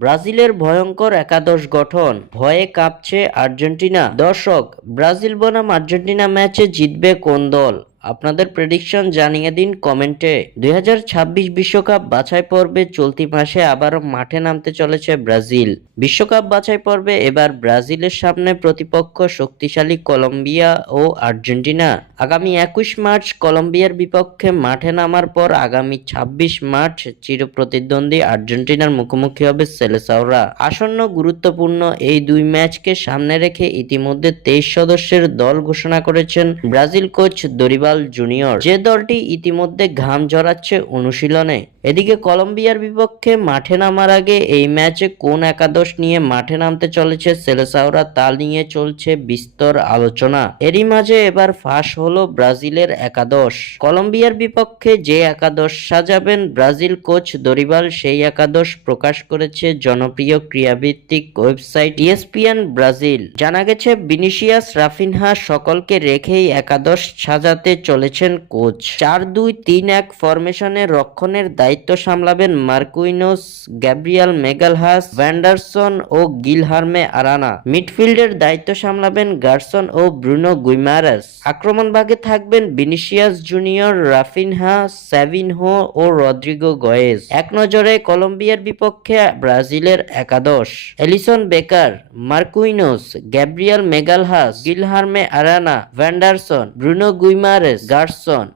ব্রাজিলের ভয়ঙ্কর একাদশ গঠন, ভয়ে কাঁপছে আর্জেন্টিনা। দর্শক, ব্রাজিল বনাম আর্জেন্টিনা ম্যাচে জিতবে কোন দল? আপনাদের প্রেডিকশন জানিয়ে দিন কমেন্টে। 2026 বিশ্বকাপ বাছাই পর্বে চলতি মাসে আবারও মাঠে নামতে চলেছে ব্রাজিল। বিশ্বকাপ বাছাই পর্বে এবার ব্রাজিলের সামনে প্রতিপক্ষ শক্তিশালী কলম্বিয়া ও আর্জেন্টিনা। আগামী 21 মার্চ কলম্বিয়ার বিপক্ষে মাঠে নামার পর আগামী 26 মার্চ চিরপ্রতিদ্বন্দ্বী আর্জেন্টিনার মুখোমুখি হবে সেলেসাওরা। আসন্ন গুরুত্বপূর্ণ এই দুই ম্যাচকে সামনে রেখে ইতিমধ্যে 23 সদস্যের দল ঘোষণা করেছেন ব্রাজিল কোচ দরিবাল জুনিয়র, যে দলটি ইতিমধ্যে ঘাম ঝরাচ্ছে অনুশীলনে। এদিকে কলম্বিয়ার বিপক্ষে মাঠে নামার আগে এই ম্যাচে কোন একাদশ নিয়ে মাঠে নামতে চলেছে সেলেসাওরা তা নিয়ে চলছে বিস্তর আলোচনা। এরই মাঝে এবার ফাঁস হলো ব্রাজিলের একাদশ। কলম্বিয়ার বিপক্ষে যে একাদশ সাজাবেন ব্রাজিল কোচ দরিবাল, সেই একাদশ প্রকাশ করেছে জনপ্রিয় ক্রীড়াভিত্তিক ওয়েবসাইট ESPN ব্রাজিল। জানা গেছে ভিনিসিয়াস, রাফিনহা সকলকে রেখেই একাদশ সাজাতে চলেছেন কোচ। 4-2-3-1 ফরমেশনে রক্ষণের দায়িত্ব সামলাবেন মার্কুইনোস, গ্যাব্রিয়েল মেগালহাস, ভ্যান্ডারসন ও গিলহার্মে আরানা। মিডফিল্ডের দায়িত্ব সামলাবেন গারসন ও ব্রুনো গুইমারেস। আক্রমণ ভাগে থাকবেন ভিনিসিয়াস জুনিয়র, রাফিনহা, সাভিনহো ও রদ্রিগো গয়েজ। এক নজরে কলম্বিয়ার বিপক্ষে ব্রাজিলের একাদশ: Alisson Becker, Marquinhos, Gabriel Magalhaes, Guilherme Arana, Vanderson, Bruno Guimaraes, Gerson,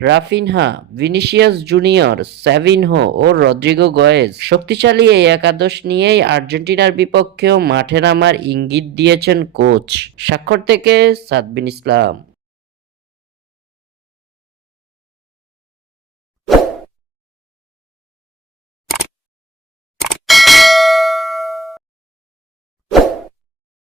Raphinha, Vinicius Junior, Savinho ও রদ্রিগো গয়েজ। শক্তিশালী এই একাদশ নিয়েই আর্জেন্টিনার বিপক্ষেও মাঠে নামার ইঙ্গিত দিয়েছেন কোচ। স্বাক্ষর থেকে সাদবিন ইসলাম।